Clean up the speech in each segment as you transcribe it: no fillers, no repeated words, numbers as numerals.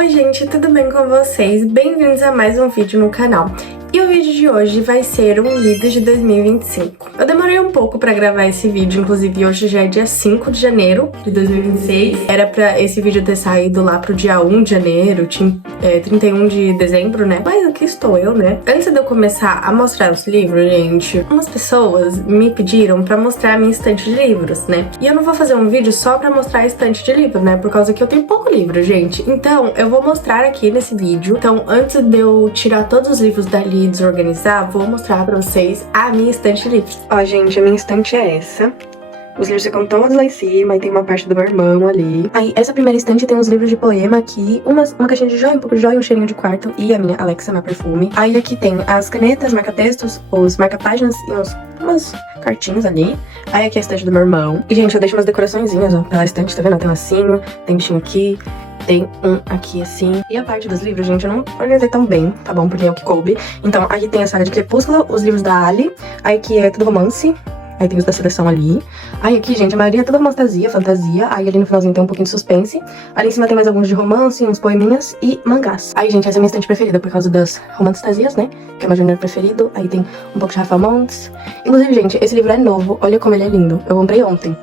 Oi gente, tudo bem com vocês? Bem-vindos a mais um vídeo no canal. E o vídeo de hoje vai ser um lido de 2025. Eu demorei um pouco pra gravar esse vídeo, inclusive hoje já é dia 5 de janeiro de 2026. Era pra esse vídeo ter saído lá pro dia 1 de janeiro, 31 de dezembro, né? Mas aqui estou eu, né? Antes de eu começar a mostrar os livros, gente, umas pessoas me pediram pra mostrar a minha estante de livros, né? E eu não vou fazer um vídeo só pra mostrar a estante de livros, né? Por causa que eu tenho pouco livro, gente. Então, eu vou mostrar aqui nesse vídeo. Então, antes de eu tirar todos os livros dali e desorganizar, vou mostrar pra vocês a minha estante de livros. Ó, gente, a minha estante é essa. Os livros ficam todos lá em cima, e tem uma parte do meu irmão ali. Aí, essa primeira estante tem uns livros de poema aqui, uma caixinha de joia, um pouco de joia, um cheirinho de quarto e a minha Alexa, meu perfume. Aí aqui tem as canetas, marca-textos, os marca-páginas e umas cartinhas ali. Aí aqui é a estante do meu irmão. E, gente, eu deixo umas decoraçõezinhas, ó, pela estante, tá vendo? Tem um lacinho, tem bichinho aqui. Tem um aqui assim. E a parte dos livros, gente, eu não organizei tão bem, tá bom? Porque é o que coube. Então, aqui tem a saga de Crepúsculo, os livros da Ali. Aí aqui é tudo romance. Aí tem os da seleção ali. Aí aqui, gente, a maioria é toda fantasia. Aí ali no finalzinho tem um pouquinho de suspense. Ali em cima tem mais alguns de romance, uns poeminhas e mangás. Aí, gente, essa é a minha estante preferida por causa das romantasias, né? Que é meu gênero preferido. Aí tem um pouco de Rafael Montes. Inclusive, gente, esse livro é novo. Olha como ele é lindo. Eu comprei ontem.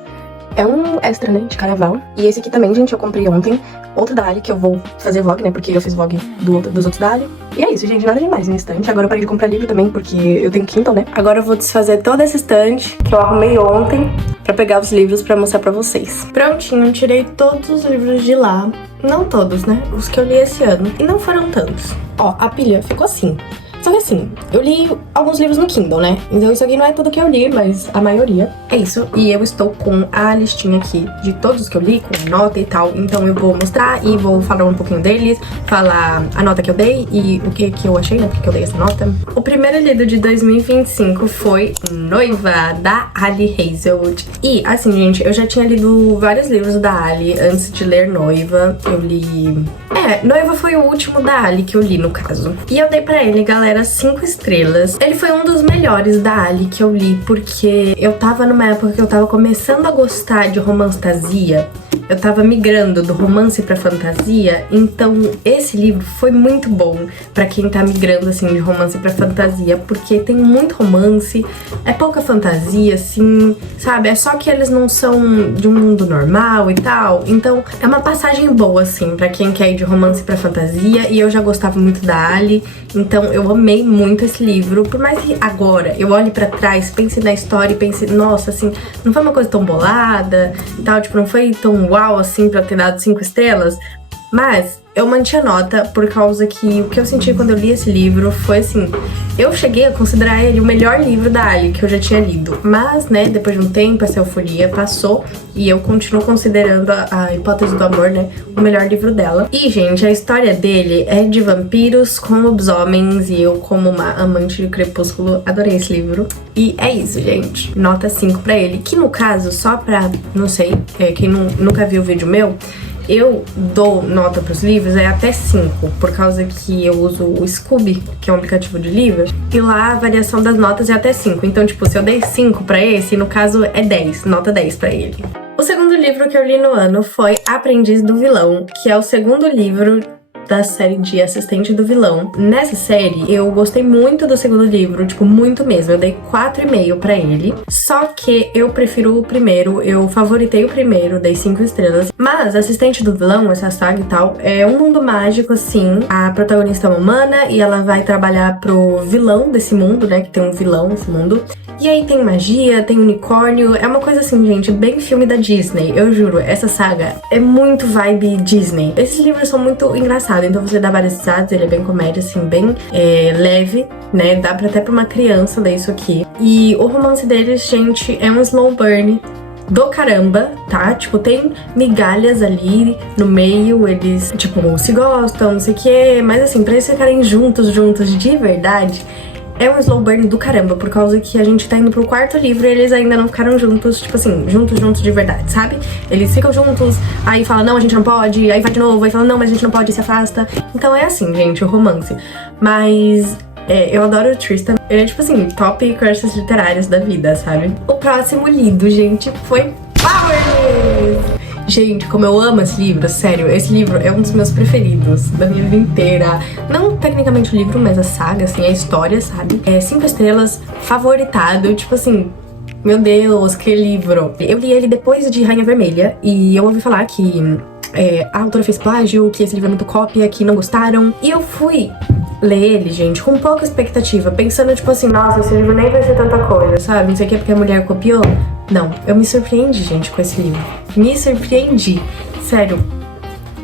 É um extra, né, de carnaval. E esse aqui também, gente, eu comprei ontem. Outro da Ali, que eu vou fazer vlog, né, porque eu fiz vlog dos outros da Ali. E é isso, gente, nada demais na estante. Agora eu parei de comprar livro também, porque eu tenho Kindle, né. Agora eu vou desfazer toda essa estante, que eu arrumei ontem, pra pegar os livros pra mostrar pra vocês. Prontinho, tirei todos os livros de lá. Não todos, né, os que eu li esse ano. E não foram tantos. Ó, a pilha ficou assim. Só que assim, eu li alguns livros no Kindle, né? Então isso aqui não é tudo que eu li, mas a maioria é isso. E eu estou com a listinha aqui de todos os que eu li, com nota e tal. Então eu vou mostrar e vou falar um pouquinho deles, falar a nota que eu dei e o que eu achei, né? Porque eu dei essa nota. O primeiro lido de 2025 foi Noiva, da Ali Hazelwood. E assim, gente, eu já tinha lido vários livros da Ali antes de ler Noiva. Eu li... Noiva foi o último da Ali que eu li, no caso. E eu dei pra ele, galera, 5 estrelas. Ele foi um dos melhores da Ali que eu li, porque eu tava numa época que eu tava começando a gostar de romantasia. Eu tava migrando do romance pra fantasia, então esse livro foi muito bom pra quem tá migrando, assim, de romance pra fantasia, porque tem muito romance, é pouca fantasia, assim, sabe? É só que eles não são de um mundo normal e tal, então é uma passagem boa, assim, pra quem quer ir de romance pra fantasia, e eu já gostava muito da Ali, então eu amei muito esse livro, por mais que agora eu olhe pra trás, pense na história e pense, nossa, assim, não foi uma coisa tão bolada e tal, tipo, não foi tão uau, assim, pra ter dado 5 estrelas, mas eu mantinha nota por causa que o que eu senti quando eu li esse livro foi assim, eu cheguei a considerar ele o melhor livro da Ali que eu já tinha lido, mas, né, depois de um tempo essa euforia passou e eu continuo considerando a Hipótese do Amor, né, o melhor livro dela. E, gente, a história dele é de vampiros com lobisomens e eu, como uma amante de Crepúsculo, adorei esse livro. E é isso, gente, nota 5 pra ele, que no caso, só pra, não sei, quem nunca viu o vídeo meu, eu dou nota pros livros até 5, por causa que eu uso o Scooby, que é um aplicativo de livros, e lá a variação das notas é até 5. Então, tipo, se eu dei 5 pra esse, no caso é 10, nota 10 pra ele. O segundo livro que eu li no ano foi Aprendiz do Vilão, que é o segundo livro da série de Assistente do Vilão. Nessa série, eu gostei muito do segundo livro, tipo, muito mesmo. Eu dei 4,5 pra ele. Só que eu prefiro o primeiro, eu favoritei o primeiro, dei 5 estrelas. Mas Assistente do Vilão, essa saga e tal, é um mundo mágico, assim. A protagonista é uma humana e ela vai trabalhar pro vilão desse mundo, né? Que tem um vilão nesse mundo. E aí tem magia, tem unicórnio, é uma coisa assim, gente, bem filme da Disney. Eu juro, essa saga é muito vibe Disney. Esses livros são muito engraçados, então você dá várias risadas, ele é bem comédia, assim, bem leve, né? Dá até pra uma criança ler isso aqui. E o romance deles, gente, é um slow burn do caramba, tá? Tipo, tem migalhas ali no meio, eles, tipo, se gostam, não sei o quê, mas assim, pra eles ficarem juntos de verdade, é um slow burn do caramba, por causa que a gente tá indo pro 4º livro e eles ainda não ficaram juntos, tipo assim, juntos de verdade, sabe? Eles ficam juntos, aí fala, não, a gente não pode, aí vai de novo, aí fala, não, mas a gente não pode, e se afasta. Então é assim, gente, o romance. Mas eu adoro o Tristan, ele é tipo assim, top crushes literários da vida, sabe? O próximo lido, gente, foi Powerless! Gente, como eu amo esse livro, sério, esse livro é um dos meus preferidos da minha vida inteira. Não tecnicamente o livro, mas a saga, assim, a história, sabe? É 5 estrelas, favoritado, tipo assim... Meu Deus, que livro! Eu li ele depois de Rainha Vermelha e eu ouvi falar que a autora fez plágio, que esse livro é muito cópia, que não gostaram. E eu fui ler ele, gente, com pouca expectativa, pensando tipo assim, nossa, esse livro nem vai ser tanta coisa, sabe? Não sei o que, porque a mulher copiou. Não, eu me surpreendi, gente, com esse livro. Me surpreendi. Sério.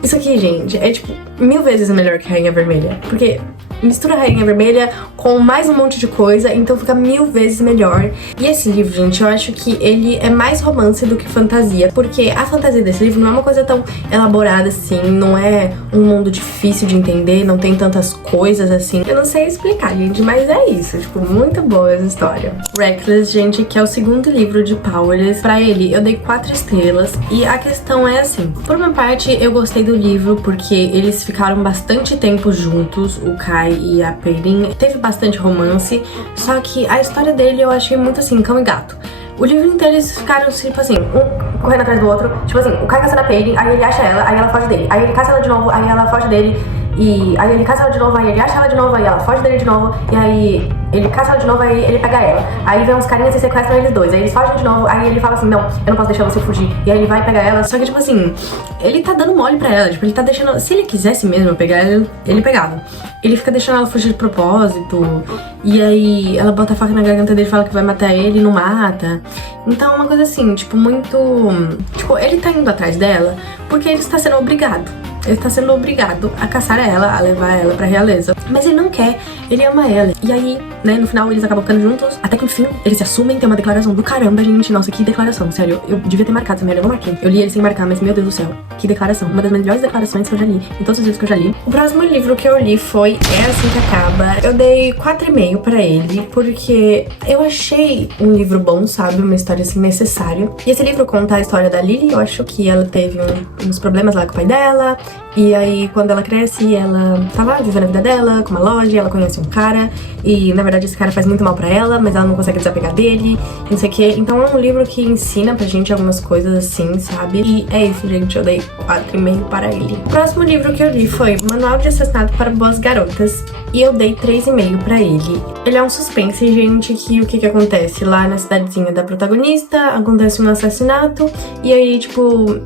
Isso aqui, gente, é tipo 1000 vezes melhor que Rainha Vermelha. Porque mistura Rainha Vermelha com mais um monte de coisa, então fica 1000 vezes melhor. E esse livro, gente, eu acho que ele é mais romance do que fantasia, porque a fantasia desse livro não é uma coisa tão elaborada assim, não é um mundo difícil de entender, não tem tantas coisas assim. Eu não sei explicar, gente, mas é isso, tipo, muito boa essa história. Reckless, gente, que é o segundo livro de Powerless, pra ele eu dei 4 estrelas, e a questão é assim, por uma parte eu gostei do livro porque eles ficaram bastante tempo juntos, o Kai e a Peyton, teve bastante romance, só que a história dele eu achei muito assim, cão e gato. O livro inteiro eles ficaram, tipo assim, um correndo atrás do outro, tipo assim, o Kai caça a Peyton, aí ele acha ela, aí ela foge dele, aí ele caça ela de novo, aí ela foge dele, e aí ele caça ela de novo, aí ele acha ela de novo, aí ela foge dele de novo, e aí ele caça ela de novo, aí ele pega ela. Aí vem uns carinhas e sequestram eles dois, aí eles fogem de novo, aí ele fala assim, não, eu não posso deixar você fugir. E aí ele vai pegar ela, só que tipo assim, ele tá dando mole pra ela, tipo, ele tá deixando... Se ele quisesse mesmo pegar ela, ele pegava. Ele fica deixando ela fugir de propósito, e aí ela bota a faca na garganta dele e fala que vai matar ele e não mata. Então é uma coisa assim, tipo, muito... Tipo, ele tá indo atrás dela porque ele está sendo obrigado. Ele tá sendo obrigado a caçar ela, a levar ela pra realeza. Mas ele não quer, ele ama ela. E aí, né, no final eles acabam ficando juntos. Até que enfim, eles se assumem, tem uma declaração do caramba, gente. Nossa, que declaração, sério. Eu devia ter marcado essa merda, eu não marquei. Eu li ele sem marcar, mas meu Deus do céu, que declaração. Uma das melhores declarações que eu já li, em todos os livros que eu já li. O próximo livro que eu li foi É Assim Que Acaba. Eu dei 4,5 pra ele, porque eu achei um livro bom, sabe? Uma história assim necessária. E esse livro conta a história da Lily. Eu acho que ela teve uns problemas lá com o pai dela. E aí, quando ela cresce, ela tá lá vivendo a vida dela, com uma loja, ela conhece um cara, e na verdade esse cara faz muito mal pra ela, mas ela não consegue desapegar dele, não sei o que. Então é um livro que ensina pra gente algumas coisas assim, sabe? E é isso, gente, eu dei 4,5 para ele. O próximo livro que eu li foi Manual de Assassinato para Boas Garotas, e eu dei 3,5 pra ele. Ele é um suspense, gente, que o que acontece? Lá na cidadezinha da protagonista, acontece um assassinato, e aí, tipo,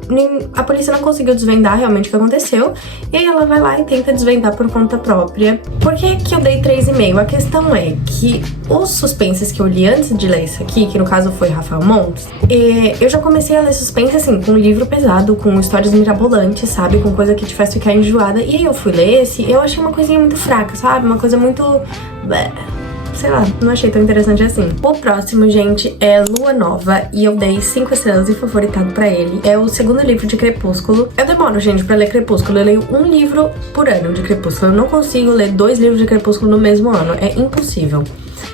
a polícia não conseguiu desvendar realmente o que aconteceu, e aí ela vai lá e tenta desvendar por conta própria. Por que eu dei 3,5? A questão é que os suspenses que eu li antes de ler isso aqui, que no caso foi Rafael Montes, eu já comecei a ler suspense assim, com um livro pesado, com histórias mirabolantes, sabe? Com coisa que te faz ficar enjoada. E aí eu fui ler esse e eu achei uma coisinha muito fraca, sabe? Uma coisa muito... sei lá, não achei tão interessante assim. O próximo, gente, é Lua Nova, e eu dei 5 estrelas e favoritado pra ele. É o segundo livro de Crepúsculo. Eu demoro, gente, pra ler Crepúsculo. Eu leio um livro por ano de Crepúsculo. Eu não consigo ler 2 livros de Crepúsculo no mesmo ano. É impossível.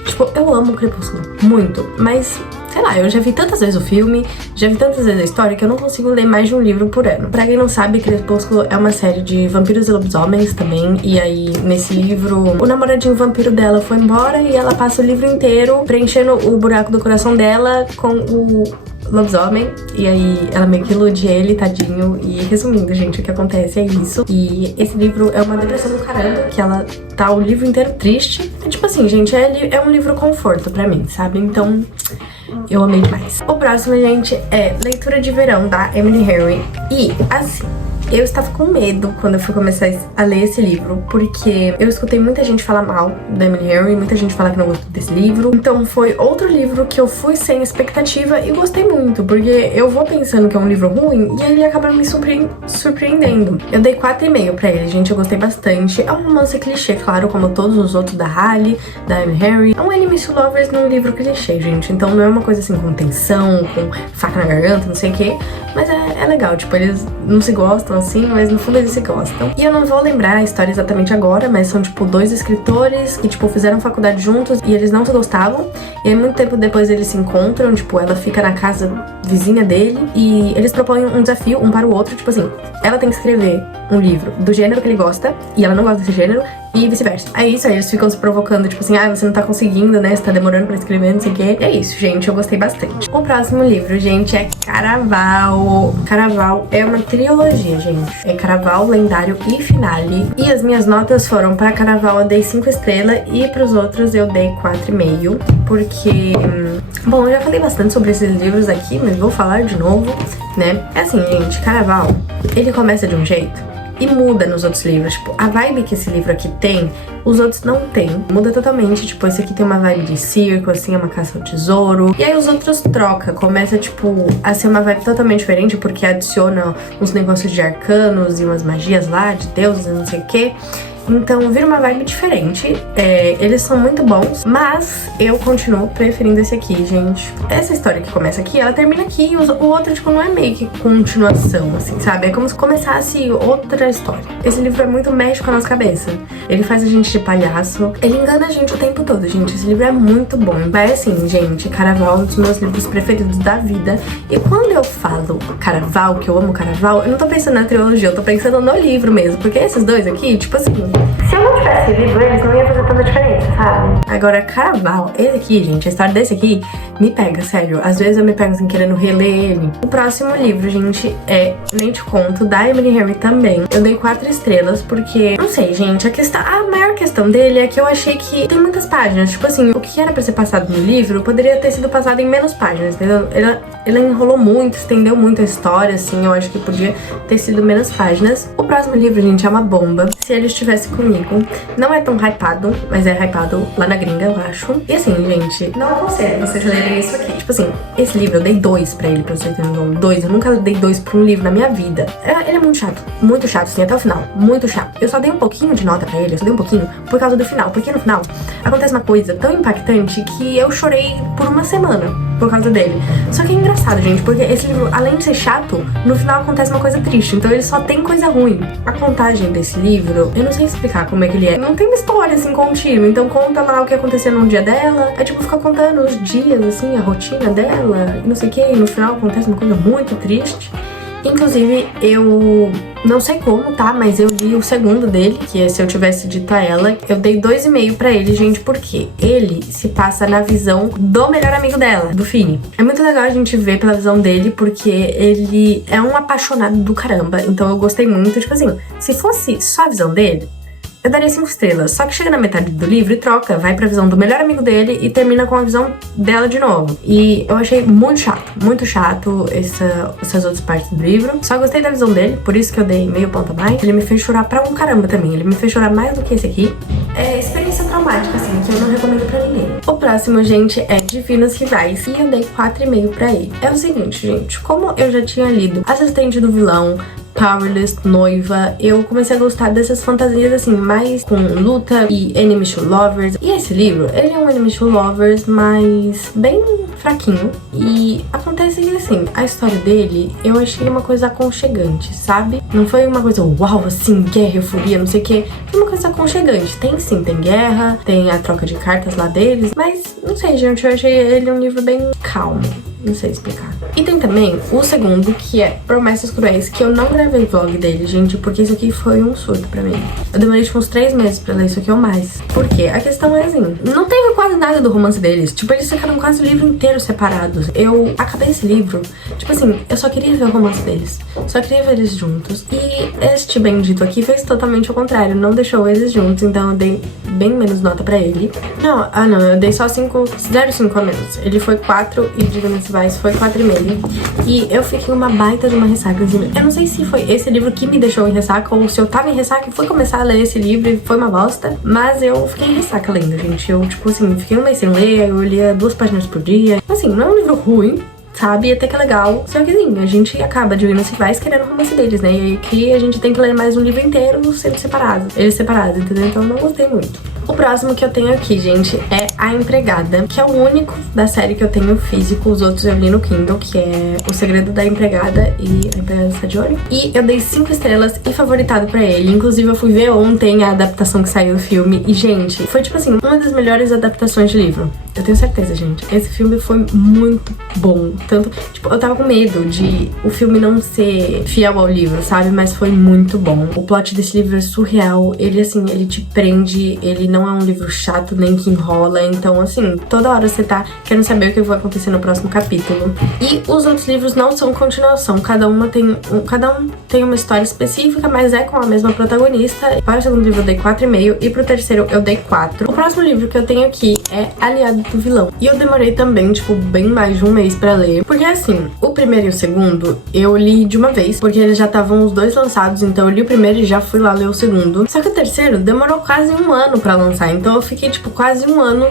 Tipo, eu amo Crepúsculo, muito, mas... sei lá, eu já vi tantas vezes o filme, já vi tantas vezes a história que eu não consigo ler mais de um livro por ano. Pra quem não sabe, Crepúsculo é uma série de vampiros e lobisomens também. E aí, nesse livro, o namoradinho vampiro dela foi embora e ela passa o livro inteiro preenchendo o buraco do coração dela com o lobisomem. E aí, ela meio que ilude ele, tadinho. E resumindo, gente, o que acontece é isso. E esse livro é uma depressão do caramba, que ela tá o livro inteiro triste. É tipo assim, gente, é um livro conforto pra mim, sabe? Então... eu amei demais. O próximo, gente, é Leitura de Verão, da Emily Henry. E, assim, eu estava com medo quando eu fui começar a ler esse livro, porque eu escutei muita gente falar mal da Emily Henry, muita gente falar que não gostou desse livro. Então foi outro livro que eu fui sem expectativa e gostei muito, porque eu vou pensando que é um livro ruim e ele acaba me surpreendendo. Eu dei 4,5 pra ele, gente, eu gostei bastante. É um romance clichê, claro, como todos os outros da Halle, da Emily Henry. É um enemies to lovers num livro clichê, gente, então não é uma coisa assim com tensão, com faca na garganta, não sei o que, mas é legal, tipo, eles não se gostam assim, mas no fundo eles se gostam. E eu não vou lembrar a história exatamente agora, mas são tipo 2 escritores que tipo fizeram faculdade juntos e eles não se gostavam. E aí muito tempo depois eles se encontram, tipo, ela fica na casa vizinha dele e eles propõem um desafio um para o outro, tipo assim, ela tem que escrever um livro do gênero que ele gosta e ela não gosta desse gênero, e vice-versa. É isso, aí eles ficam se provocando, tipo assim, você não tá conseguindo, né? Você tá demorando pra escrever, não sei o quê. E é isso, gente, eu gostei bastante. O próximo livro, gente, é Caraval. Caraval é uma trilogia, gente. É Caraval, Lendário e Finale. E as minhas notas foram pra Caraval eu dei 5 estrelas e pros outros eu dei 4,5. Porque, bom, eu já falei bastante sobre esses livros aqui, mas vou falar de novo, né? É assim, gente, Caraval, ele começa de um jeito e muda nos outros livros. Tipo, a vibe que esse livro aqui tem, os outros não tem. Muda totalmente. Tipo, esse aqui tem uma vibe de circo, assim, é uma caça ao tesouro. E aí os outros troca. Começa, tipo, a ser uma vibe totalmente diferente, porque adiciona uns negócios de arcanos e umas magias lá, de deuses e não sei o quê. Então vira uma vibe diferente. Eles são muito bons, mas eu continuo preferindo esse aqui, gente. Essa história que começa aqui, ela termina aqui e o outro, tipo, não é meio que continuação, assim, sabe? É como se começasse outra história. Esse livro é muito mexe com a nossa cabeça. Ele faz a gente de palhaço. Ele engana a gente o tempo todo, gente. Esse livro é muito bom. Mas assim, gente, Caraval é um dos meus livros preferidos da vida. E quando eu falo Caraval, que eu amo Caraval, eu não tô pensando na trilogia, eu tô pensando no livro mesmo. Porque esses dois aqui, tipo assim, se eu não tivesse lido eles, não ia fazer tanta diferença, sabe? Agora, Caraval, esse aqui, gente, a história desse aqui me pega, sério. Às vezes eu me pego assim, querendo reler ele. O próximo livro, gente, é Nem Te Conto, da Emily Henry também. Eu dei 4 estrelas porque, não sei, gente, a maior questão dele é que eu achei que tem muitas páginas. Tipo assim, o que era pra ser passado no livro poderia ter sido passado em menos páginas, entendeu? Ela enrolou muito, estendeu muito a história, assim, eu acho que podia ter sido menos páginas. O próximo livro, gente, é uma bomba. Se ele estivesse comigo, não é tão hypado, mas é hypado lá na gringa, eu acho. E assim, gente, não aconselho vocês lerem isso aqui. Tipo assim, esse livro eu dei 2 pra ele, pra vocês terem noção. 2, eu nunca dei 2 pra um livro na minha vida. Ele é muito chato, assim, até o final, muito chato. Eu só dei um pouquinho de nota pra ele, eu só dei um pouquinho por causa do final, porque no final acontece uma coisa tão impactante que eu chorei por uma semana por causa dele. Só que é engraçado, gente, porque esse livro, além de ser chato, no final acontece uma coisa triste, então ele só tem coisa ruim. A contagem desse livro, eu não sei explicar como é que ele é. Não tem uma história, assim, contínua, então conta lá o que aconteceu num dia dela, é tipo, fica contando os dias, assim, a rotina dela, e não sei o que, e no final acontece uma coisa muito triste. Inclusive, eu não sei como, tá? Mas eu li o segundo dele, que é Se Eu Tivesse Dito a Ela. Eu dei 2,5 pra ele, gente, porque ele se passa na visão do melhor amigo dela, do Fini. É muito legal a gente ver pela visão dele, porque ele é um apaixonado do caramba. Então eu gostei muito, tipo assim, se fosse só a visão dele, eu daria 5 estrelas. Só que chega na metade do livro e troca, vai pra visão do melhor amigo dele e termina com a visão dela de novo. E eu achei muito chato essas outras partes do livro. Só gostei da visão dele, por isso que eu dei meio ponto a mais. Ele me fez chorar pra um caramba também. Ele me fez chorar mais do que esse aqui. É experiência traumática, assim, que eu não recomendo pra ninguém. O próximo, gente, é Divinos Rivais. E eu dei 4,5 pra ele. É o seguinte, gente, como eu já tinha lido Assistente do Vilão, Powerless, Noiva, eu comecei a gostar dessas fantasias assim, mais com luta e Enemies to Lovers. E esse livro, ele é um Enemies to Lovers, mas bem fraquinho. E acontece que assim, a história dele, eu achei uma coisa aconchegante, sabe? Não foi uma coisa uau, assim, guerra, euforia, não sei o que. Foi uma coisa aconchegante. Tem sim, tem guerra, tem a troca de cartas lá deles, mas não sei, gente, eu achei ele um livro bem calmo. Não sei explicar. E tem também o segundo, que é Promessas Cruéis, que eu não gravei vlog dele, gente, porque isso aqui foi um surto pra mim. Eu demorei tipo uns 3 meses pra ler isso aqui ou mais. Por quê? A questão é assim, não teve quase nada do romance deles. Tipo, eles ficaram quase o livro inteiro separados. Eu acabei esse livro, tipo assim, eu só queria ver o romance deles. Só queria ver eles juntos. E este bendito aqui fez totalmente o contrário, não deixou eles juntos, então eu dei bem menos nota pra ele. Não, eu dei só 0,5 a menos. Ele foi 4 e Divinos Rivais foi 4,5. E eu fiquei uma baita de uma ressaca. Assim, eu não sei se foi esse livro que me deixou em ressaca ou se eu tava em ressaca e fui começar a ler esse livro e foi uma bosta. Mas eu fiquei em ressaca lendo, gente. Eu, tipo assim, fiquei um mês sem ler, eu lia 2 páginas por dia. Assim, não é um livro ruim, sabe? Até que é legal. Só que assim, a gente acaba de Divinos Rivais querendo o romance deles, né? E aí que a gente tem que ler mais um livro inteiro sendo separado. Eles separados, entendeu? Então eu não gostei muito. O próximo que eu tenho aqui, gente, é A Empregada, que é o único da série que eu tenho físico. Os outros eu li no Kindle, que é O Segredo da Empregada e A Empregada Está de Olho. E eu dei 5 estrelas e favoritado pra ele. Inclusive, eu fui ver ontem a adaptação que saiu do filme e, gente, foi, tipo assim, uma das melhores adaptações de livro. Eu tenho certeza, gente. Esse filme foi muito bom. Tanto, tipo, eu tava com medo de o filme não ser fiel ao livro, sabe? Mas foi muito bom. O plot desse livro é surreal. Ele, assim, ele te prende. Ele não é um livro chato, nem que enrola. Então, assim, toda hora você tá querendo saber o que vai acontecer no próximo capítulo. E os outros livros não são continuação. Cada um tem uma história específica, mas é com a mesma protagonista. Para o segundo livro eu dei 4,5 e pro terceiro eu dei 4. O próximo livro que eu tenho aqui é Aliado do Vilão. E eu demorei também, tipo, bem mais de um mês pra ler. Porque, assim, o primeiro e o segundo eu li de uma vez, porque eles já estavam os dois lançados, então eu li o primeiro e já fui lá ler o segundo. Só que o terceiro demorou quase um ano pra lançar, então eu fiquei, tipo, quase um ano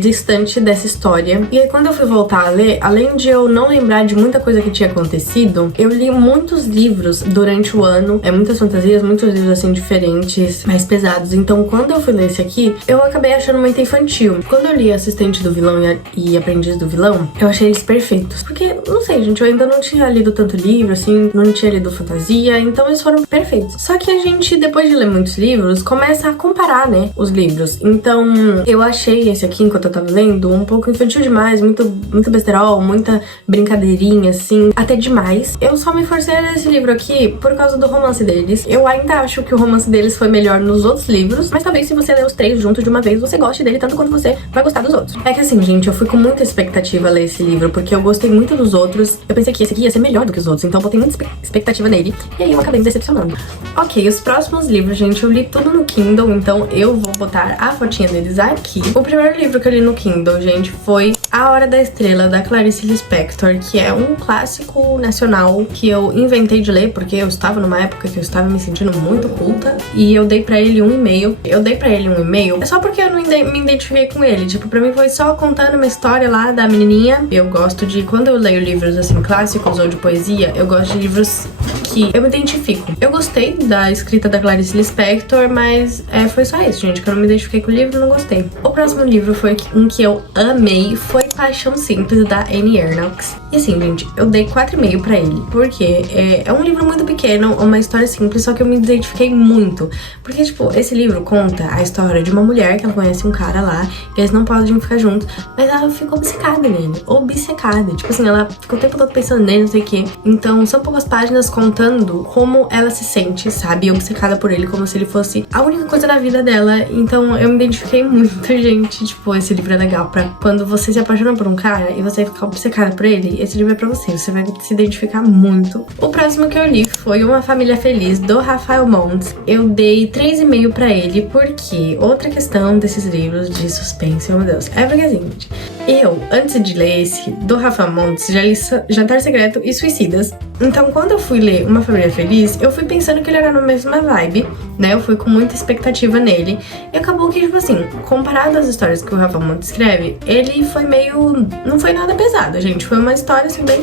distante dessa história. E aí, quando eu fui voltar a ler, além de eu não lembrar de muita coisa que tinha acontecido, eu li muitos livros durante o ano, muitas fantasias, muitos livros, assim, diferentes, mais pesados. Então, quando eu fui ler esse aqui, eu acabei achando muito infantil. Quando eu li Assistente do Vilão e Aprendiz do Vilão, eu achei eles perfeitos. Porque, não sei, gente, eu ainda não tinha lido tanto livro, assim, não tinha lido fantasia, então eles foram perfeitos. Só que a gente, depois de ler muitos livros, começa a comparar, né, os livros. Então, eu achei esse aqui, enquanto eu tava lendo, um pouco infantil demais, muito besterol, muita brincadeirinha, assim, até demais. Eu só me forcei a ler esse livro aqui por causa do romance deles. Eu ainda acho que o romance deles foi melhor nos outros livros, mas talvez se você ler os 3 juntos de uma vez, você goste dele tanto quanto você vai gostar dos outros. É que assim, gente, eu fui com muita expectativa a ler esse livro, porque eu gostei muito dos outros. Eu pensei que esse aqui ia ser melhor do que os outros, então eu botei muita expectativa nele, e aí eu acabei me decepcionando. Ok, os próximos livros, gente, eu li tudo no Kindle, então eu vou botar a fotinha deles aqui. O primeiro livro que eu li no Kindle, gente, foi A Hora da Estrela, da Clarice Lispector, que é um clássico nacional que eu inventei de ler, porque eu estava numa época que eu estava me sentindo muito culta, e eu dei pra ele 1,5. Eu dei pra ele 1,5 só porque eu não me identifiquei com ele. Tipo, pra mim foi só contando uma história lá da menininha. Eu gosto de, quando eu leio livros, assim, clássicos ou de poesia, eu gosto de livros que eu me identifico. Eu gostei da escrita da Clarice Lispector, mas foi só isso, gente, que eu não me identifiquei com o livro e não gostei. O próximo livro foi um que eu amei, foi Paixão Simples, da Annie Ernaux. E assim, gente, eu dei 4,5 pra ele, porque é um livro muito pequeno, uma história simples, só que eu me identifiquei muito. Porque, tipo, esse livro conta a história de uma mulher que ela conhece um cara lá, e eles não podem ficar juntos, mas ela ficou obcecada nele, obcecada. Tipo assim, ela ficou o tempo todo pensando nele, não sei o quê. Então, são poucas páginas contando como ela se sente, sabe? Obcecada por ele, como se ele fosse a única coisa da vida dela. Então, eu me identifiquei muito, gente. Tipo, esse livro é legal pra quando você se apaixona por um cara e você fica obcecada por ele, esse livro é pra você. Você vai se identificar muito. O próximo que eu li foi Uma Família Feliz, do Rafael Montes. Eu dei 3,5 pra ele, porque outra questão desses livros de suspense, meu Deus, é porque assim, gente, eu, antes de ler esse, do Rafael Montes, já li Jantar Secreto e Suicidas. Então, quando eu fui ler Uma Família Feliz, eu fui pensando que ele era na mesma vibe, né? Eu fui com muita expectativa nele. E acabou que, tipo assim, comparado às histórias que o Rafael Montes escreve, ele foi meio... não foi nada pesado, gente. Foi uma história, assim, bem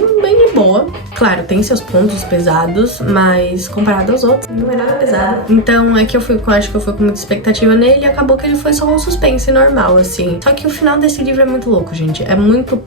de boa. Claro, tem seus pontos pesados, mas comparado aos outros, não é nada pesado. Então, é que acho que eu fui com muita expectativa nele e acabou que ele foi só um suspense normal, assim. Só que o final desse livro é muito louco, gente. É muito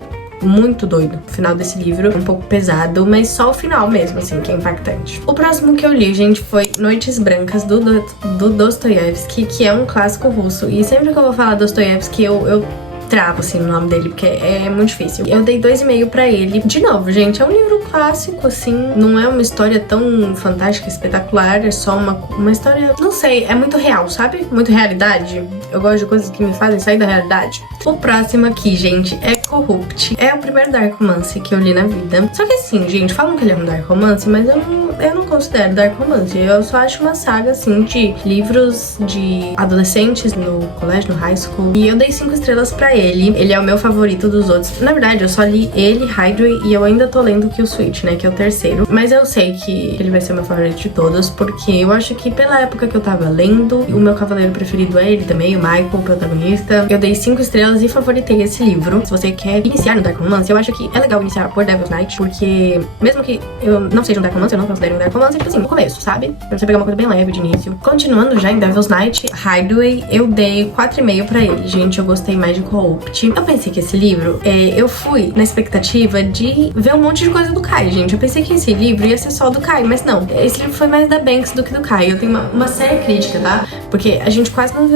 doido. O final desse livro é um pouco pesado, mas só o final mesmo, assim, que é impactante. O próximo que eu li, gente, foi Noites Brancas, do Dostoiévski, que é um clássico russo. E sempre que eu vou falar Dostoiévski, eu travo, assim, o nome dele, porque é muito difícil. Eu dei 2,5 pra ele. De novo, gente, é um livro clássico, assim, não é uma história tão fantástica, espetacular, é só uma história, não sei, é muito real, sabe? Muito realidade. Eu gosto de coisas que me fazem sair da realidade. O próximo aqui, gente, é Corrupt. É o primeiro dark romance que eu li na vida. Só que assim, gente, falam que ele é um dark romance, mas eu não considero dark romance. Eu só acho uma saga, assim, de livros de adolescentes no colégio, no high school. E eu dei 5 estrelas pra ele. Ele é o meu favorito dos outros. Na verdade, eu só li ele, Hydway, e eu ainda tô lendo Kill Switch, né, que é o terceiro. Mas eu sei que ele vai ser o meu favorito de todos, porque eu acho que pela época que eu tava lendo, o meu cavaleiro preferido é ele também, o Michael, o protagonista. Eu dei 5 estrelas e favoritei esse livro. Se você quer quer iniciar no Dark Romance, eu acho que é legal iniciar por Devil's Night, porque mesmo que eu não seja um Dark Romance, eu não considero um Dark Romance, tipo assim, no começo, sabe? Pra você pegar uma coisa bem leve de início. Continuando já em Devil's Night, Hideaway, eu dei 4,5 pra ele. Gente, eu gostei mais de Co-Opt. Eu pensei que esse livro, eu fui na expectativa de ver um monte de coisa do Kai, gente. Eu pensei que esse livro ia ser só do Kai, mas não. Esse livro foi mais da Banks do que do Kai. Eu tenho uma séria crítica, tá? Porque a gente quase não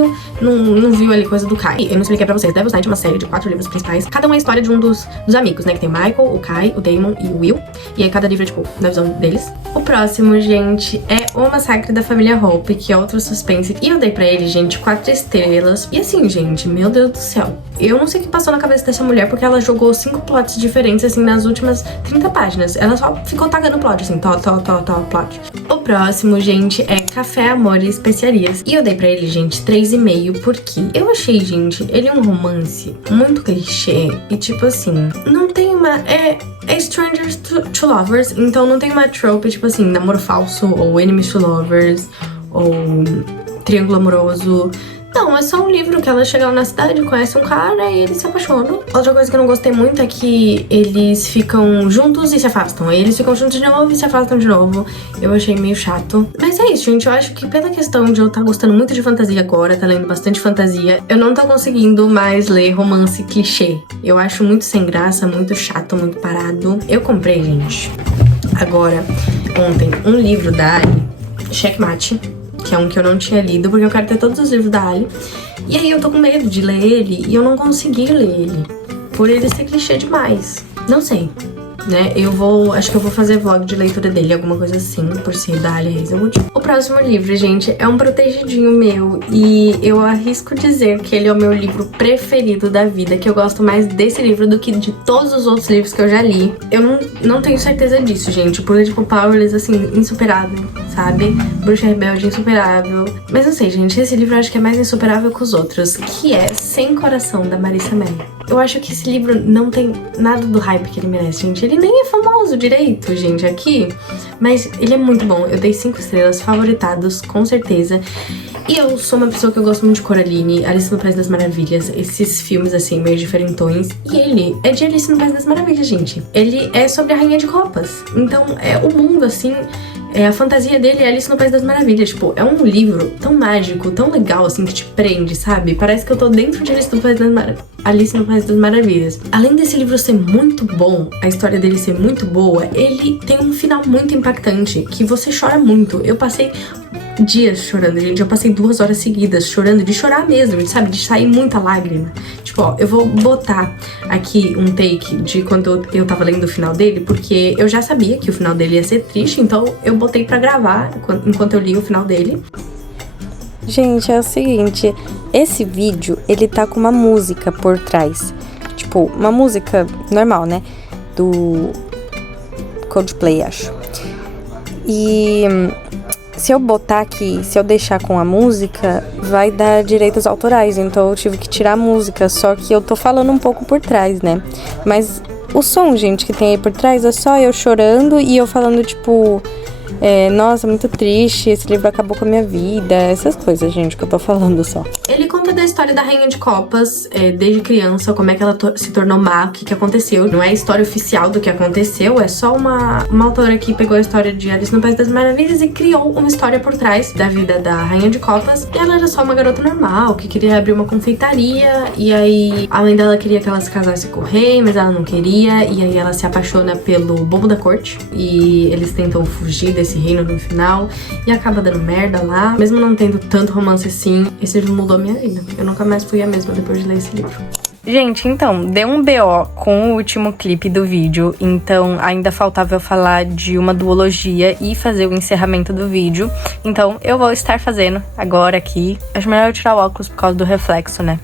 viu ali coisa do Kai. Eu não expliquei pra vocês. Devil's Night é uma série de 4 livros principais. Cada uma é a história de um dos amigos, né? Que tem o Michael, o Kai, o Damon e o Will. E aí cada livro é, tipo, na visão deles. O próximo, gente, é O Massacre da Família Hope, que é outro suspense. E eu dei pra ele, gente, 4 estrelas. E assim, gente, meu Deus do céu. Eu não sei o que passou na cabeça dessa mulher, porque ela jogou 5 plots diferentes, assim, nas últimas 30 páginas. Ela só ficou tagando plot, assim, plot. O próximo, gente, é Café, Amor e Especiarias. E eu dei pra ele, gente, 3,5, porque eu achei, gente, ele é um romance muito clichê. E, tipo assim, não tem uma... É Strangers to Lovers, então não tem uma trope, tipo assim, namoro falso, ou enemies to lovers, ou triângulo amoroso. Não, é só um livro que ela chega lá na cidade, conhece um cara e eles se apaixonam. Outra coisa que eu não gostei muito é que eles ficam juntos e se afastam. Aí eles ficam juntos de novo e se afastam de novo. Eu achei meio chato. Mas é isso, gente. Eu acho que pela questão de eu estar gostando muito de fantasia agora, tá lendo bastante fantasia, eu não tô conseguindo mais ler romance clichê. Eu acho muito sem graça, muito chato, muito parado. Eu comprei, gente, agora, ontem, um livro da Ali, Checkmate, que é um que eu não tinha lido, porque eu quero ter todos os livros da Ali. E aí eu tô com medo de ler ele e eu não consegui ler ele, por ele ser clichê demais. Não sei, né? Acho que eu vou fazer vlog de leitura dele, alguma coisa assim, por ser da Ali Hazelwood. O próximo livro, gente, é um protegidinho meu e eu arrisco dizer que ele é o meu livro preferido da vida, que eu gosto mais desse livro do que de todos os outros livros que eu já li. Eu não tenho certeza disso, gente. O Political Powerless, assim, insuperável, sabe? Bruxa Rebelde, insuperável. Mas não sei, gente, esse livro eu acho que é mais insuperável que os outros, que é Sem Coração, da Marissa Meyer. Eu acho que esse livro não tem nada do hype que ele merece, gente. Ele nem é famoso direito, gente, aqui. Mas ele é muito bom. Eu dei 5 estrelas, favoritados, com certeza. E eu sou uma pessoa que eu gosto muito de Coraline, Alice no País das Maravilhas, esses filmes, assim, meio diferentões. E ele é de Alice no País das Maravilhas, gente. Ele é sobre a Rainha de Copas. Então, o mundo, assim... a fantasia dele é Alice no País das Maravilhas. Tipo, é um livro tão mágico, tão legal, assim, que te prende, sabe? Parece que eu tô dentro de Alice no País das Maravilhas. Além desse livro ser muito bom, a história dele ser muito boa, ele tem um final muito impactante, que você chora muito. Eu passei dias chorando, gente. Eu passei 2 horas seguidas chorando, de chorar mesmo, sabe? De sair muita lágrima. Tipo, ó, eu vou botar aqui um take de quando eu tava lendo o final dele, porque eu já sabia que o final dele ia ser triste, então eu botei pra gravar enquanto eu li o final dele. Gente, é o seguinte, esse vídeo, ele tá com uma música por trás. Tipo, uma música normal, né? Do Coldplay, acho. E... se eu botar aqui, se eu deixar com a música, vai dar direitos autorais, então eu tive que tirar a música, só que eu tô falando um pouco por trás, né? Mas o som, gente, que tem aí por trás é só eu chorando e eu falando, tipo... nossa, muito triste, esse livro acabou com a minha vida, essas coisas, gente, que eu tô falando só. Ele conta da história da Rainha de Copas, desde criança, como é que ela se tornou má, o que aconteceu. Não é a história oficial do que aconteceu, é só uma autora que pegou a história de Alice no País das Maravilhas e criou uma história por trás da vida da Rainha de Copas. E ela era só uma garota normal, que queria abrir uma confeitaria, e aí a mãe dela queria que ela se casasse com o rei, mas ela não queria, e aí ela se apaixona pelo bobo da corte, e eles tentam fugir desse reino no final, e acaba dando merda lá. Mesmo não tendo tanto romance assim, esse livro mudou minha vida. Eu nunca mais fui a mesma depois de ler esse livro. Gente, então, deu um BO com o último clipe do vídeo, então ainda faltava eu falar de uma duologia e fazer o encerramento do vídeo. Então eu vou estar fazendo agora aqui. Acho melhor eu tirar o óculos por causa do reflexo, né?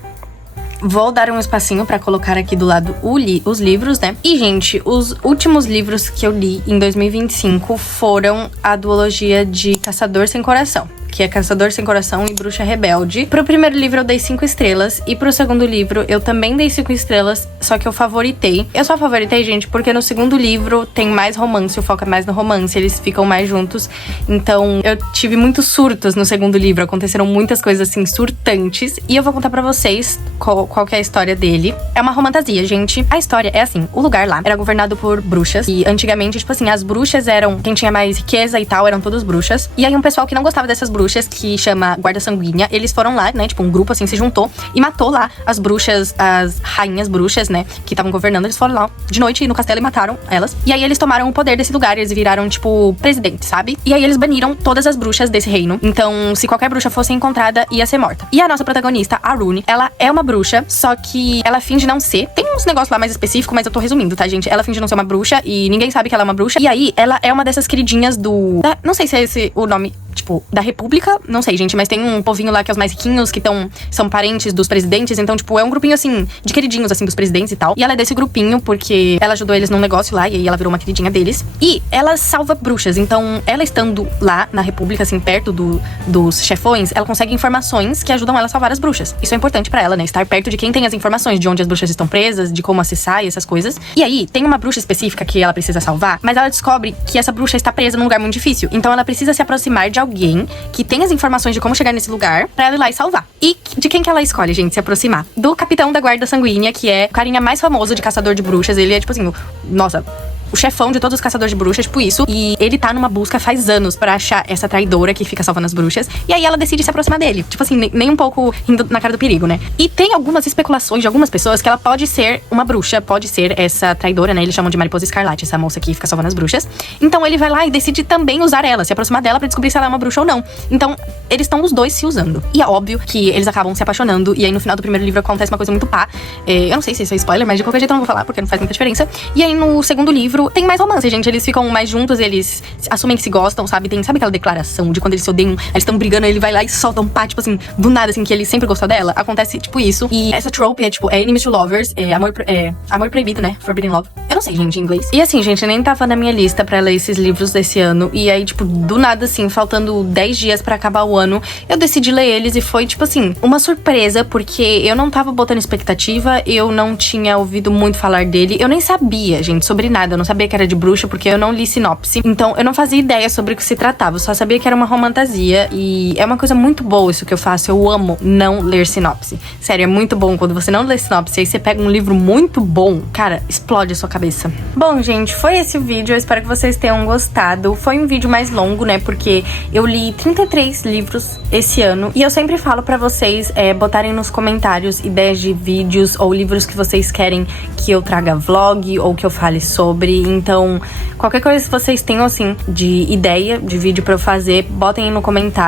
Vou dar um espacinho pra colocar aqui do lado os livros, né? E, gente, os últimos livros que eu li em 2025 foram a duologia de Caçador Sem Coração, que é Caçador Sem Coração e Bruxa Rebelde. Pro primeiro livro eu dei 5 estrelas e pro segundo livro eu também dei 5 estrelas, só que eu favoritei. Eu só favoritei, gente, porque no segundo livro tem mais romance, o foco é mais no romance, eles ficam mais juntos. Então eu tive muitos surtos no segundo livro, aconteceram muitas coisas assim surtantes. E eu vou contar pra vocês qual que é a história dele. É uma romantasia, gente. A história é assim, o lugar lá era governado por bruxas. E antigamente, tipo assim, as bruxas eram quem tinha mais riqueza e tal, eram todas bruxas. E aí um pessoal que não gostava dessas bruxas, que chama Guarda Sanguínea, eles foram lá, né, tipo um grupo assim, se juntou e matou lá as bruxas, as rainhas bruxas, né, que estavam governando. Eles foram lá de noite no castelo e mataram elas. E aí eles tomaram o poder desse lugar, eles viraram, tipo, presidente, sabe? E aí eles baniram todas as bruxas desse reino. Então, se qualquer bruxa fosse encontrada, ia ser morta. E a nossa protagonista, a Rune, ela é uma bruxa, só que ela finge não ser. Tem uns negócios lá mais específicos, mas eu tô resumindo, tá, gente? Ela finge não ser uma bruxa e ninguém sabe que ela é uma bruxa. E aí, ela é uma dessas queridinhas não sei se é esse o nome, tipo, da República, não sei, gente, mas tem um povinho lá que é os mais riquinhos, que são parentes dos presidentes, então, tipo, é um grupinho, assim, de queridinhos, assim, dos presidentes e tal. E ela é desse grupinho porque ela ajudou eles num negócio lá, e aí ela virou uma queridinha deles. E ela salva bruxas, então, ela estando lá na República, assim, perto dos chefões, ela consegue informações que ajudam ela a salvar as bruxas. Isso é importante pra ela, né, estar perto de quem tem as informações, de onde as bruxas estão presas, de como acessar e essas coisas. E aí, tem uma bruxa específica que ela precisa salvar, mas ela descobre que essa bruxa está presa num lugar muito difícil, então ela precisa se aproximar de alguém que tem as informações de como chegar nesse lugar pra ela ir lá e salvar. E de quem que ela escolhe, gente, se aproximar? Do capitão da Guarda Sanguínea, que é o carinha mais famoso de caçador de bruxas. Ele é, tipo assim, o chefão de todos os caçadores de bruxas, tipo isso. E ele tá numa busca faz anos pra achar essa traidora que fica salvando as bruxas. E aí ela decide se aproximar dele. Tipo assim, nem um pouco rindo na cara do perigo, né? E tem algumas especulações de algumas pessoas que ela pode ser uma bruxa, pode ser essa traidora, né? Eles chamam de Mariposa Escarlate, essa moça que fica salvando as bruxas. Então ele vai lá e decide também usar ela, se aproximar dela pra descobrir se ela é uma bruxa ou não. Então eles estão os dois se usando. E é óbvio que eles acabam se apaixonando. E aí no final do primeiro livro acontece uma coisa muito pá. Eu não sei se isso é spoiler, mas de qualquer jeito eu não vou falar, porque não faz muita diferença. E aí no segundo livro tem mais romance, gente. Eles ficam mais juntos, eles assumem que se gostam, sabe? Sabe aquela declaração de quando eles se odeiam, eles estão brigando, ele vai lá e solta um pá, tipo assim, do nada, assim, que ele sempre gostou dela? Acontece, tipo, isso. E essa trope é, tipo, enemies to lovers, amor proibido, né? Forbidden love. Eu não sei, gente, em inglês. E assim, gente, nem tava na minha lista pra ler esses livros desse ano. E aí, tipo, do nada, assim, faltando 10 dias pra acabar o ano, eu decidi ler eles e foi, tipo assim, uma surpresa, porque eu não tava botando expectativa, eu não tinha ouvido muito falar dele, eu nem sabia, gente, sobre nada. Eu não sabia que era de bruxa, porque eu não li sinopse. Então, eu não fazia ideia sobre o que se tratava. Eu só sabia que era uma romantasia. E é uma coisa muito boa isso que eu faço. Eu amo não ler sinopse. Sério, é muito bom quando você não lê sinopse. Aí você pega um livro muito bom. Cara, explode a sua cabeça. Bom, gente, foi esse o vídeo. Eu espero que vocês tenham gostado. Foi um vídeo mais longo, né? Porque eu li 33 livros esse ano. E eu sempre falo pra vocês botarem nos comentários ideias de vídeos ou livros que vocês querem que eu traga vlog ou que eu fale sobre. Então, qualquer coisa que vocês tenham, assim, de ideia de vídeo pra eu fazer, botem aí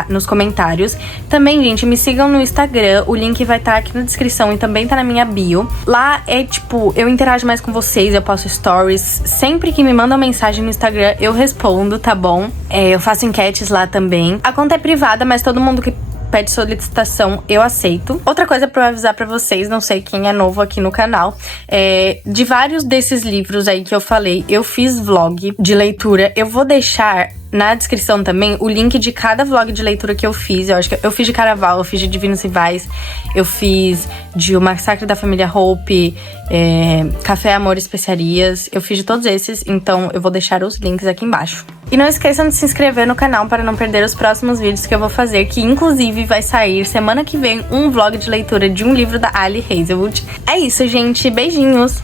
nos comentários. Também, gente, me sigam no Instagram. O link vai estar aqui na descrição e também tá na minha bio. Lá é, tipo, eu interajo mais com vocês, eu posto stories. Sempre que me mandam mensagem no Instagram, eu respondo, tá bom? Eu faço enquetes lá também. A conta é privada, mas todo mundo que pede solicitação, eu aceito. Outra coisa pra eu avisar pra vocês, não sei quem é novo aqui no canal, de vários desses livros aí que eu falei, eu fiz vlog de leitura. Eu vou deixar na descrição também o link de cada vlog de leitura que eu fiz. Eu acho que eu fiz de Caraval, eu fiz de Divinos Rivais, eu fiz de O Massacre da Família Hope, Café, Amor e Especiarias. Eu fiz de todos esses, então eu vou deixar os links aqui embaixo. E não esqueçam de se inscrever no canal para não perder os próximos vídeos que eu vou fazer, que inclusive vai sair semana que vem um vlog de leitura de um livro da Ali Hazelwood. É isso, gente. Beijinhos!